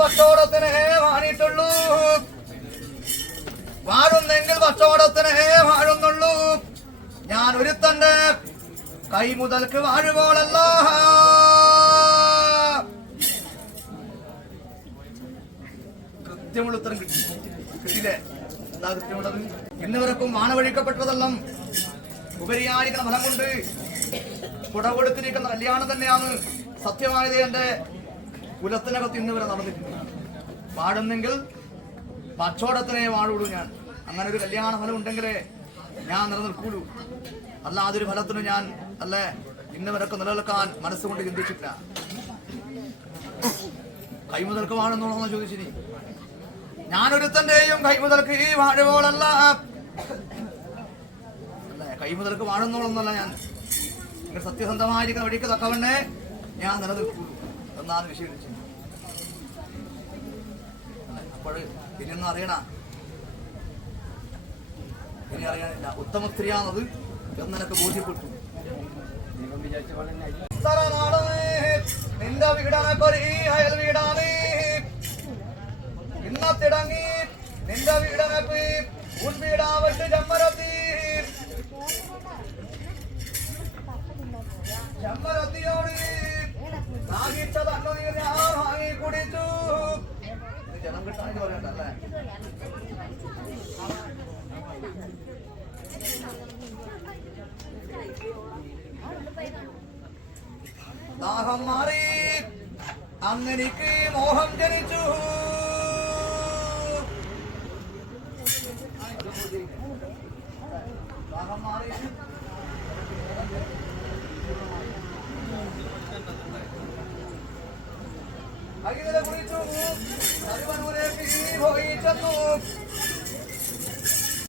കച്ചവടത്തിന് വാണിട്ടുള്ളൂ, വാഴുന്നെങ്കിൽ കച്ചവടത്തിന് വാഴുന്നുള്ളൂ. ഞാൻ ഒരുത്തന്റെ കൈ മുതൽക്ക് വാഴുപോളല്ല. കൃത്യമുള്ള ഉത്തരം കിട്ടിയില്ലേ? എന്താ കൃത്യമുള്ളത്? ഇന്നിവർക്കും വാണവഴിക്കപ്പെട്ടതെല്ലാം ഉപരിയായിരിക്കുന്ന ഫലം കൊണ്ട് കുടകൊടുത്തിരിക്കുന്ന കല്യാണം തന്നെയാണ് സത്യമായത്. എന്റെ കുലത്തിനകത്ത് ഇന്ന് വരെ നടന്നിട്ടുണ്ട്. പാടുന്നെങ്കിൽ കച്ചവടത്തിനെ വാഴുള്ളൂ. ഞാൻ അങ്ങനെ ഒരു കല്യാണ ഫലം ഉണ്ടെങ്കിലേ ഞാൻ നിലനിൽക്കൂലൂ. അല്ലാതൊരു ഫലത്തിനും ഞാൻ അല്ലേ ഇന്ന് വരൊക്കെ നിലനിൽക്കാൻ മനസ്സുകൊണ്ട് ചിന്തിച്ചിട്ടില്ല. കൈമുതൽക്ക് വാഴുന്നോളെന്ന് ചോദിച്ചിനി. ഞാനൊരുത്തന്റെയും കൈമുതൽക്ക് ഈ വാഴുവോളല്ല, അല്ലേ കൈമുതൽക്ക് വാഴുന്നോളെന്നല്ല. ഞാൻ നിങ്ങൾ സത്യസന്ധമായിരിക്കുന്ന വഴിക്ക് തക്കവണ്ണേ ഞാൻ നിലനിൽക്കൂലൂ എന്നാണ് വിശേഷിച്ചത്. അപ്പോൾ ഇനിയൊന്നും അറിയണ, ഇനി അറിയാനില്ല. ഉത്തമ സ്ത്രീയാണത് എന്നെനിക്ക് ബോധ്യപ്പെട്ടു. നിന്റെ വീടാണ് അയൽ വീടാണ്. ഇന്നത്തിടങ്ങി നിന്റെ വീടനെ ഉൻ വീടാവട്ട് ചെമ്മരത്തി ചെമ്മരത്തിയോട് നാഗിച്ച തണ്ണുനീർ ഞാൻ വാങ്ങി കുടിച്ചു. ജനം കിട്ടാൻ പറയണ്ടല്ലേ? ദാഹം മാറി അങ്ങനെക്ക് മോഹം ജനിച്ചു. ദാഹം മാറി അകിലെ കുറിച്ചു പോയി ചെന്നു.